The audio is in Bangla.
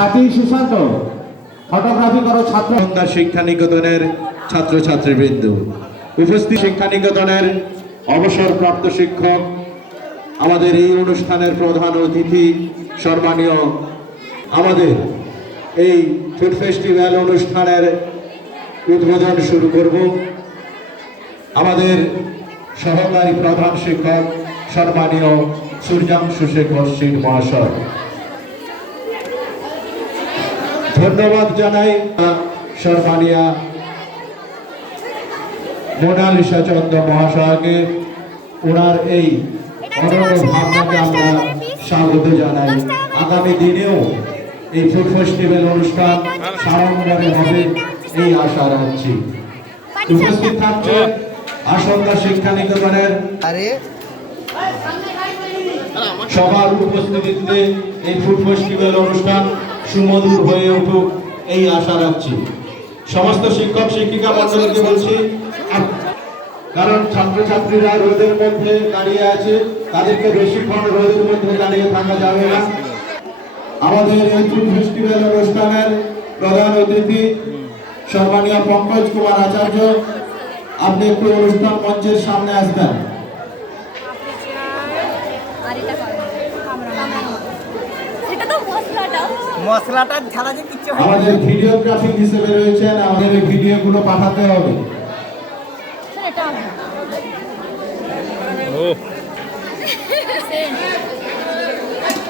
সাথী সুশান্ত ফটোগ্রাফি করো ছাত্র শিক্ষা নিকেতনের ছাত্রছাত্রীবৃন্দ, উপস্থিত শিক্ষা নিকেতনের অবসরপ্রাপ্ত শিক্ষক, আমাদের এই অনুষ্ঠানের প্রধান অতিথি সম্মানীয়, আমাদের এই ফুড ফেস্টিভ্যাল অনুষ্ঠানের উদ্বোধন শুরু করব আমাদের সহকারী প্রধান শিক্ষক সম্মানীয় সূর্যাংশু শেখর সিং মহাশয়। ধন্যবাদ জানাই সম্মানীয় মোনালিসা চন্দ্র মহাশয়কে, ওনার এই অনন্য ভাবনাকে আমরা স্বাগত জানাই। আগামী দিনেও এই ফুড ফেস্টিভ্যাল অনুষ্ঠান সাড়ম্বরে হবে এই আশা রাখছি। উপস্থিত থাকছে আসন্তা শিক্ষা নিকেতনের সবার উপস্থিতিতে এই ফুড ফেস্টিভ্যাল অনুষ্ঠান সুমধুর হয়ে উঠুক এই আশা রাখছি। সমস্ত শিক্ষক শিক্ষিকা মন্ডলীকে বলছি, কারণ ছাত্রছাত্রীরা রোদের মধ্যে দাঁড়িয়ে আছে, তাদেরকে বেশিক্ষণ রোদের মধ্যে দাঁড়িয়ে থাকা যাবে না। আমাদের এই ফুড ফেস্টিভ্যাল অনুষ্ঠানের প্রধান অতিথি সম্মানীয় পঙ্কজ কুমার আচার্য, আপনি একটু অনুষ্ঠান মঞ্চের সামনে আসবেন। আমাদের ভিডিওগ্রাফিক হিসেবে রয়েছেন, আমাদের এই ভিডিওগুলো পাঠাতে হবে। ও